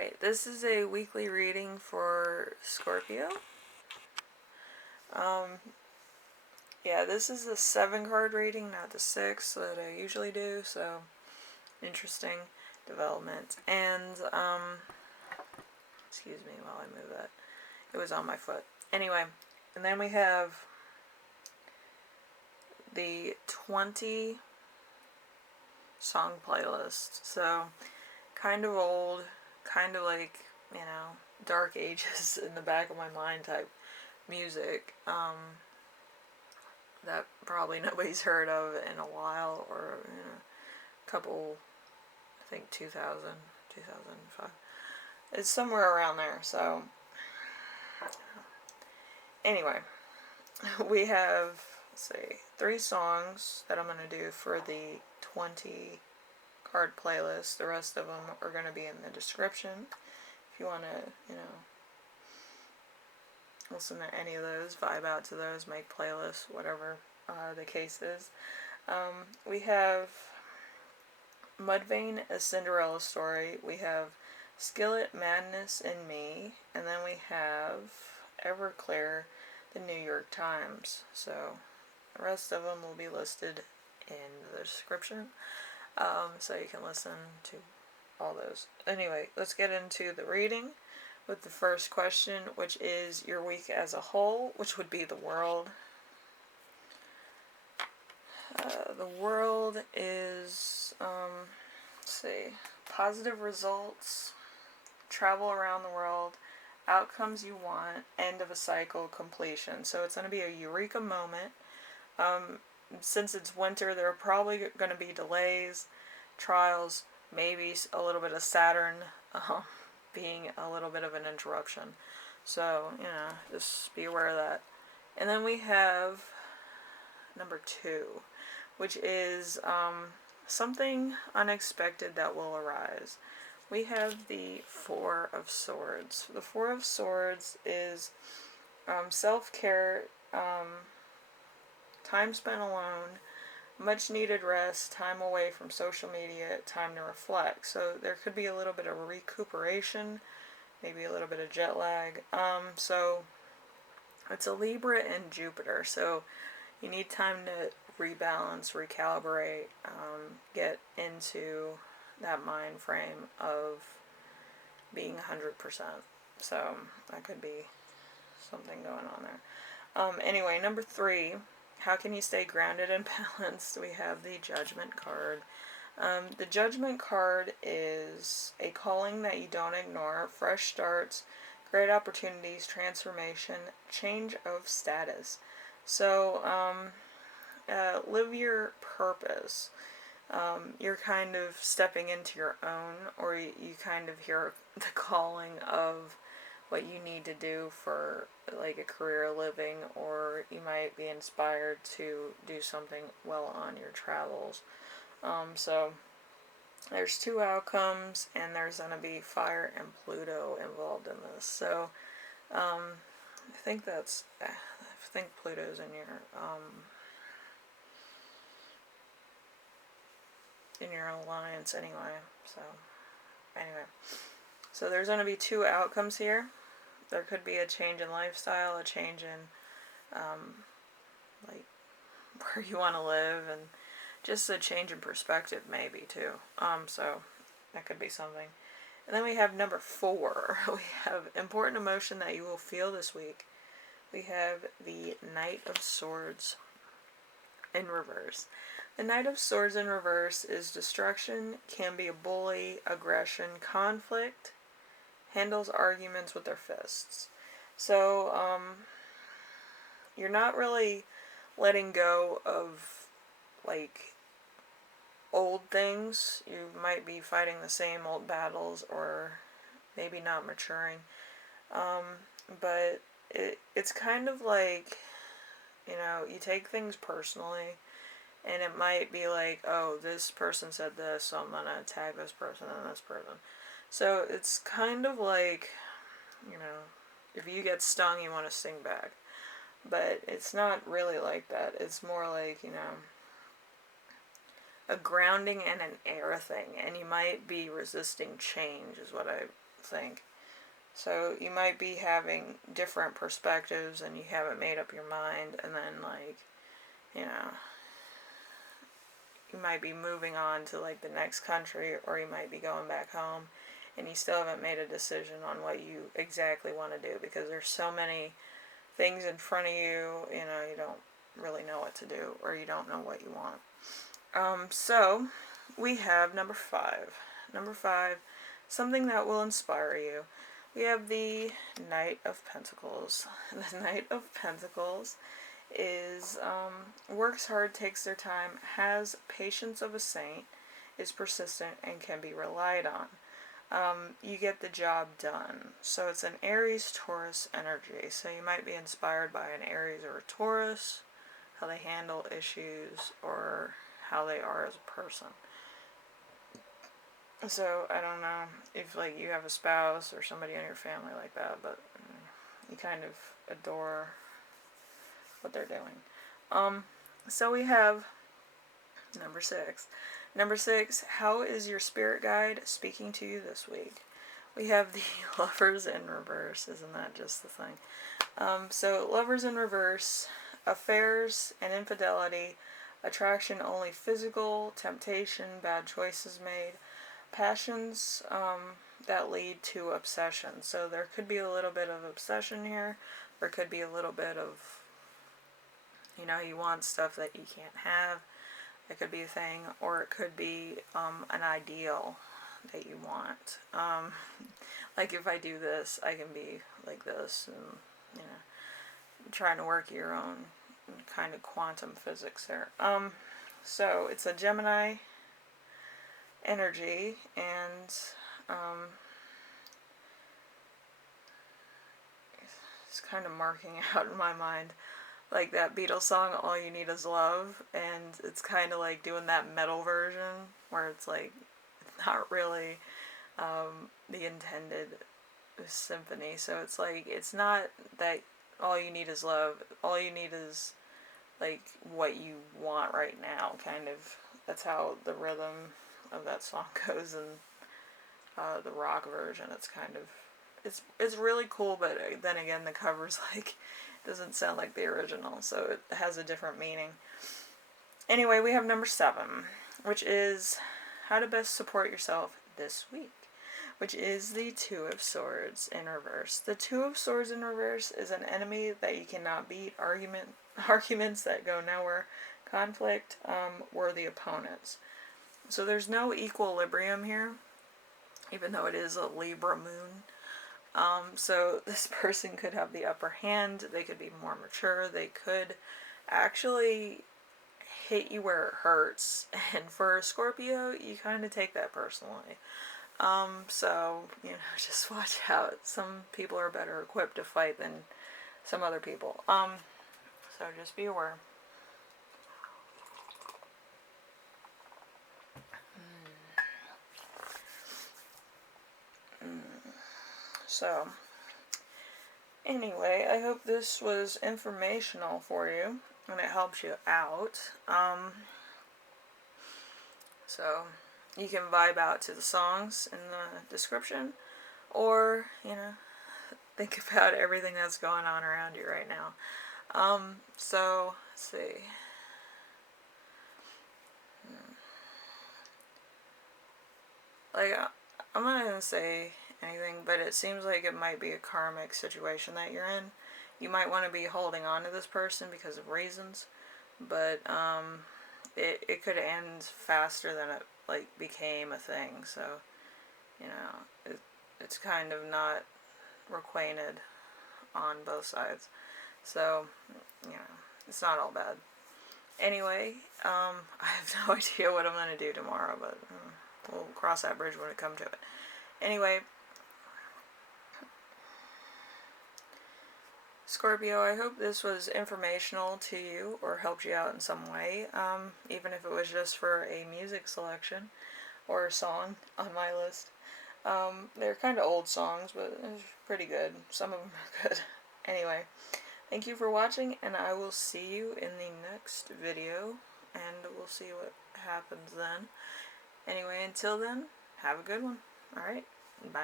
Alright, this is a weekly reading for Scorpio. Yeah, this is a 7-card reading, not the 6 that I usually do, so interesting development. And, excuse me while I move that. It was on my foot. Anyway, and then we have the 20 song playlist. So, kind of old, kind of like, you know, dark ages in the back of my mind type music. That probably nobody's heard of in a while, or a couple, I think 2000, 2005. It's somewhere around there, so anyway, we have, let's see, 3 songs that I'm going to do for the 20 card playlist. The rest of them are going to be in the description if you want to, listen to any of those, vibe out to those, make playlists, whatever the case is. We have Mudvayne, A Cinderella Story. We have Skillet Madness in Me. And then we have Everclear, the New York Times. So the rest of them will be listed in the description. So you can listen to all those. Anyway, let's get into the reading with the first question, which is your week as a whole, which would be the world. The world is, let's see, positive results, travel around the world, outcomes you want, end of a cycle, completion. So it's going to be a eureka moment. Since it's winter, there are probably going to be delays, trials, maybe a little bit of Saturn being a little bit of an interruption. So, just be aware of that. And then we have number 2, which is something unexpected that will arise. We have the 4 of Swords. The 4 of Swords is self-care, time spent alone, much needed rest, time away from social media, time to reflect. So there could be a little bit of recuperation, maybe a little bit of jet lag. So it's a Libra and Jupiter, so you need time to rebalance, recalibrate, get into that mind frame of being 100%. So that could be something going on there. Anyway, number 3, how can you stay grounded and balanced? We have the Judgment card. The Judgment card is a calling that you don't ignore, fresh starts, great opportunities, transformation, change of status. So, live your purpose. You're kind of stepping into your own, or you kind of hear the calling of what you need to do for like a career living, or you might be inspired to do something well on your travels. So there's 2 outcomes, and there's going to be fire and Pluto involved in this. So I think Pluto's in your alliance anyway. So there's going to be 2 outcomes here. There could be a change in lifestyle, a change in like where you want to live, and just a change in perspective maybe too. So that could be something. And then we have number 4. We have important emotion that you will feel this week. We have the Knight of Swords in reverse. The Knight of Swords in reverse is destruction, can be a bully, aggression, conflict, handles arguments with their fists. So, you're not really letting go of, like, old things. You might be fighting the same old battles, or maybe not maturing. But it's kind of like, you take things personally, and it might be like, oh, this person said this, so I'm gonna attack this person and this person. So it's kind of like, if you get stung, you want to sting back. But it's not really like that. It's more like, a grounding and an air thing. And you might be resisting change, is what I think. So you might be having different perspectives and you haven't made up your mind, and then, like, you know, you might be moving on to, like, the next country, or you might be going back home, and you still haven't made a decision on what you exactly want to do, because there's so many things in front of you, you know, you don't really know what to do, or you don't know what you want. So we have number 5. Number 5, something that will inspire you. We have the Knight of Pentacles. The Knight of Pentacles is works hard, takes their time, has patience of a saint, is persistent, and can be relied on. You get the job done. So it's an Aries Taurus energy. So you might be inspired by an Aries or a Taurus, how they handle issues, or how they are as a person. So I don't know if, like, you have a spouse or somebody in your family like that, but you kind of adore what they're doing. So we have number 6. Number 6, how is your spirit guide speaking to you this week? We have the Lovers in reverse. Isn't that just the thing? So Lovers in reverse, affairs and infidelity, attraction only physical, temptation, bad choices made, passions that lead to obsession. So there could be a little bit of obsession here. There could be a little bit of, you know, you want stuff that you can't have. It could be a thing, or it could be an ideal that you want. Like, if I do this, I can be like this, and, you know, trying to work your own kind of quantum physics there. So it's a Gemini energy, and it's kind of marking out in my mind, like that Beatles song, All You Need Is Love, and it's kind of like doing that metal version, where it's like, it's not really the intended symphony, so it's like, it's not that all you need is love, all you need is, like, what you want right now, kind of. That's how the rhythm of that song goes in the rock version. It's kind of, it's really cool, but then again, the cover's like, doesn't sound like the original, so it has a different meaning. Anyway, we have number 7, which is how to best support yourself this week, which is the Two of Swords in reverse. The Two of Swords in reverse is an enemy that you cannot beat, arguments that go nowhere, conflict, worthy opponents. So there's no equilibrium here, even though it is a Libra moon. So this person could have the upper hand, they could be more mature, they could actually hit you where it hurts, and for a Scorpio, you kind of take that personally. So, you know, just watch out. Some people are better equipped to fight than some other people. So just be aware. So, anyway, I hope this was informational for you, and it helps you out. So, you can vibe out to the songs in the description, or, you know, think about everything that's going on around you right now. So, let's see. Like, I'm not going to say anything, but it seems like it might be a karmic situation that you're in. You might want to be holding on to this person because of reasons, but it could end faster than it, like, became a thing. So, you know, it's kind of not requited on both sides. So, you know, it's not all bad. Anyway, I have no idea what I'm going to do tomorrow, but we'll cross that bridge when we come to it. Anyway, Scorpio, I hope this was informational to you or helped you out in some way, even if it was just for a music selection or a song on my list. They're kind of old songs, but it's pretty good. Some of them are good. Anyway, thank you for watching, and I will see you in the next video, and we'll see what happens then. Anyway, until then, have a good one. Alright, bye.